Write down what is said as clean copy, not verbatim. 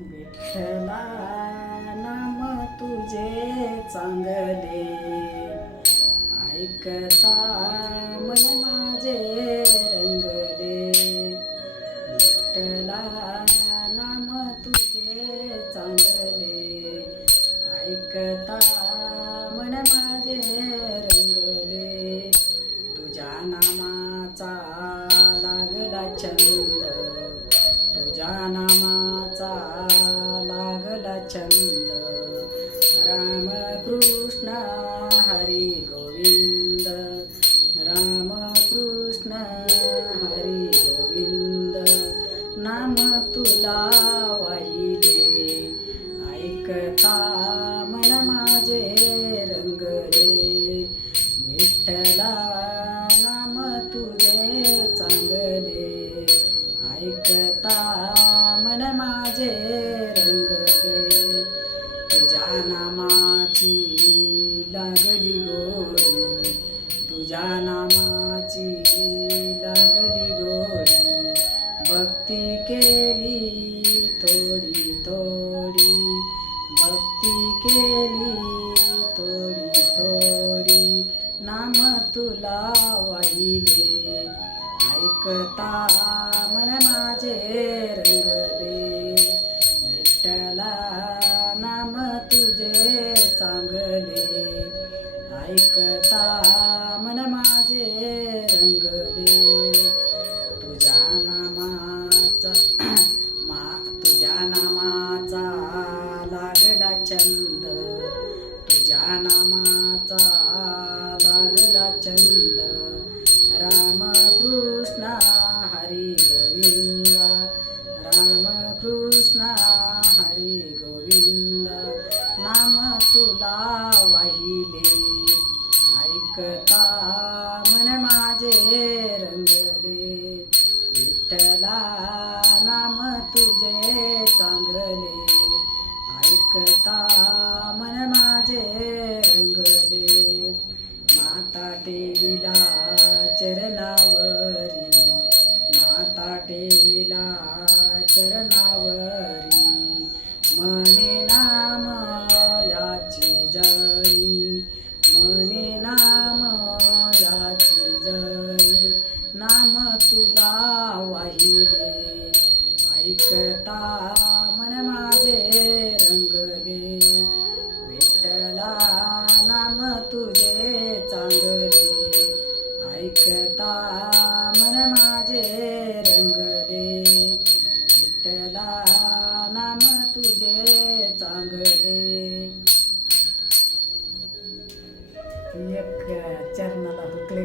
विठ्ठला नाम तुझे चांगले, ऐकता मन माझे रंगले. विठ्ठला नाम तुझे चांगले, ऐकता मन माझे रंगले. तुझ्या नामाचा लागला छंद, तुझ्या नामाचा लागला छंद. राम कृष्ण हरी गोविंद, राम कृष्ण हरी गोविंद. नाम तुला वाहिले, ऐकता मन माझे रंगले. विठ्ठला नाम तुझे चांगले, ऐकता मन माझे रंगले. तुझ्या नामाची लागली गोडी, तुझ्या नामाची लागली गोडी. भक्ती केली थोडी थोडी, भक्ती केली थोडी थोडी. नाम तुला वाहिले, ऐकता मन माझे रंगले. विठ्ठला नाम तुझे चांगले, ऐकता मन माझे रंगले. तुझ्या नामाचा तुझ्या नामाचा लागला छंद, तुझ्या नामाचा लागला छंद. राम कृष्ण हरी गोविंद, राम कृष्ण हरी गोविंद. नाम तुला वाहिले, ऐकता मन माझे रंगले. विठ्ठला नाम तुझे चांगले, ऐकता मन माझे रंगले. माता टेविला चरणावरी, माता टेविला चरणावरी. मने नाम याची जनी, मने नाम याची जनी. नाम तुला वाहिले, ऐकता मन माझे रंगले. विठ्ठला नाम तुझे चांगले, ऐकता मन माझे रंगले. विठ्ठला नाम तुझे चांगले. एक चरणाला हुकले.